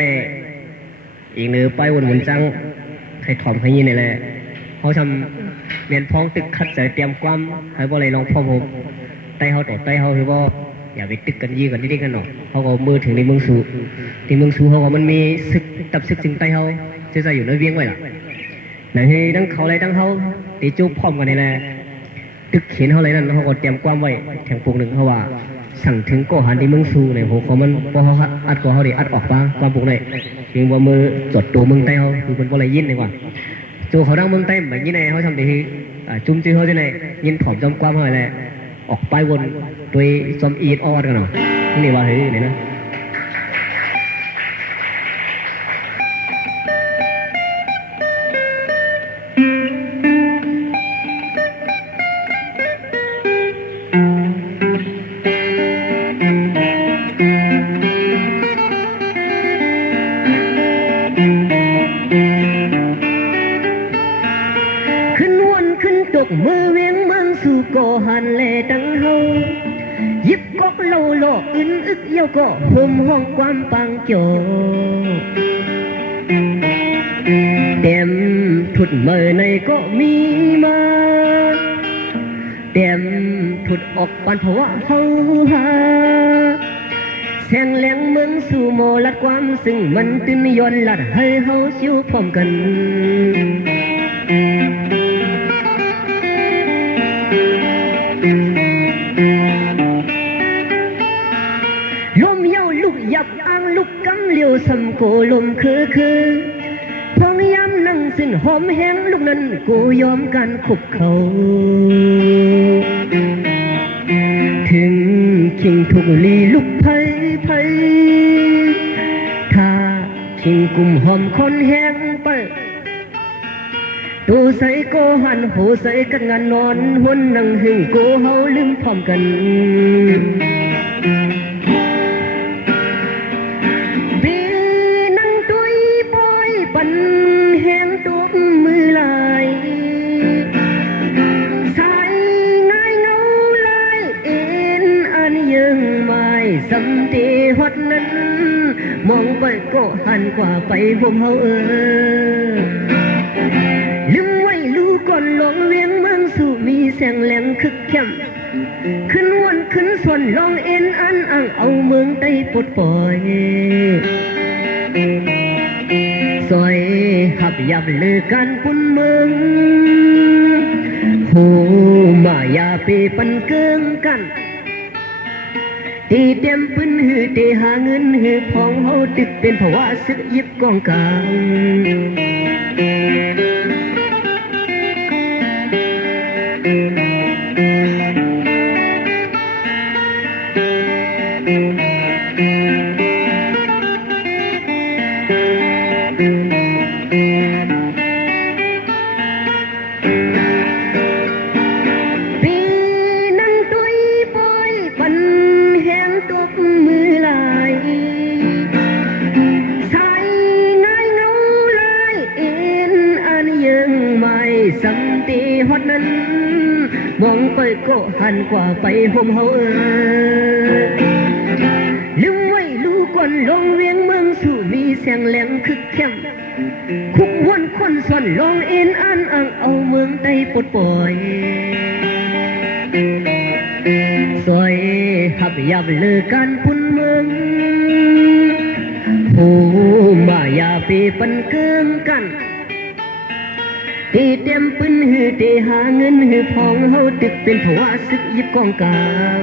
อีกหนึ่งไปวนเหมือนจังใครถอมใครยินนี่แหละเขาทำเมียนพ้องตึกคัดใส่เตรียมความให้บ่อะไรลองพ่อผมไต้เขาต่อไต้เขาคือว่าอย่าไปตึกกันยี่กันนี่กันหนอกเขาก็มือถึงในเมืองสูที่เมืองสูเขาก็มันมีศึกตับศึกจึงไต้เขาจะอยู่ในเวียงไว้ล่ะไหนให้ทั้งเขาอะไรทั้งเขาตีจูบพร้อมกันนี่แหละตึกเขียนเขาอะไรนั่นเขาก็เตรียมความไว้แข่งปลูกหนึ่งเขาว่าสั่งถึงก่อหันที่เมืองสูเนี่ยโหเขามันพอเขาอัดก่อเขาดิอัดออกบ้างความปลูกเนี่ยยิงว่ามือจดตัวเมืองไต้เขาคือคนบ่อะไรยินเลยว่าจูเขาดังเมืองไต้แบบนี้ไงเขาทำดีจุ่มจื้อเขาจะไงยินถอมจำความเขาอะไรออกไปวนโดยซอมอีดออดกันหน่อยนี่ว่าเฮ้ยเนี่ยนะมือเวียงเมืองสู่ก่อหันแลดังเฮายิบกอกเล่าหล่ออึนอึกเย้าก็ห่มห้องความปังโจเต็มถุดเมื่อในก็มีมาเต็มถุดออกปันภาวะเฮาหาแสงแหลงเมืองสู่โมลัดความซึ่งมันตื่นย้อนลัดให้เฮาชิวพร้อมกันลมเย้าลุกยับอ้างลุกกำเลี้ยวสำโกลมคือพองย้ำนั่งสิ้นหอมแห้งลูกนั้นกูยอมกันคุบเขาถึงคิงทุกลีลุกไผ่ถ้าคิงกุมหอมคนแห้งไปตัวใส่โกหันโหใส่กันงานนอนหุ่นนั่งหึงโกเฮาลืมพร้อมกันบีนั่งตุยปอยปันแห้งตัวมือลายสายง่ายเงาลายเอ็นอันยังไม่สำเตฮอดนั้นมองไปก็หันกว่าไปผมเฮาลืมไว้ลูก่อนลองเวียงเมืองสู่มีแสงแหลงคึกเข้มขึ้นวนขึ้นส่วนลองเอ็นอันอ่างเอาเมืองใต้ปลดปล่อยซอยหับยับลือกันปุ่นเมืองโหมายาปีปันเกิงกันตีเต็มปืนหือตีหาเงินหือพองเฮาตึกเป็นภาวะซึกยิบกองกลางสังตีฮอดนั้นมองไปก็หันกว่าไปห่มเฮาลืมไว้ลูก่อนลงเวียงเมืองสู่มีแสงแหลงคึกเข้มคุกวนคนส่วนลองเอ็นอันอ่างเอาเมืองใต้ปลดปล่อยซอยหับยับลือกันพุ่นเมืองโหมายาปีปันเกิงกันตีเต็มปืนหือตีหาเงินหือพองเฮาตึกเป็นภาวะซึกยิบกองกลาง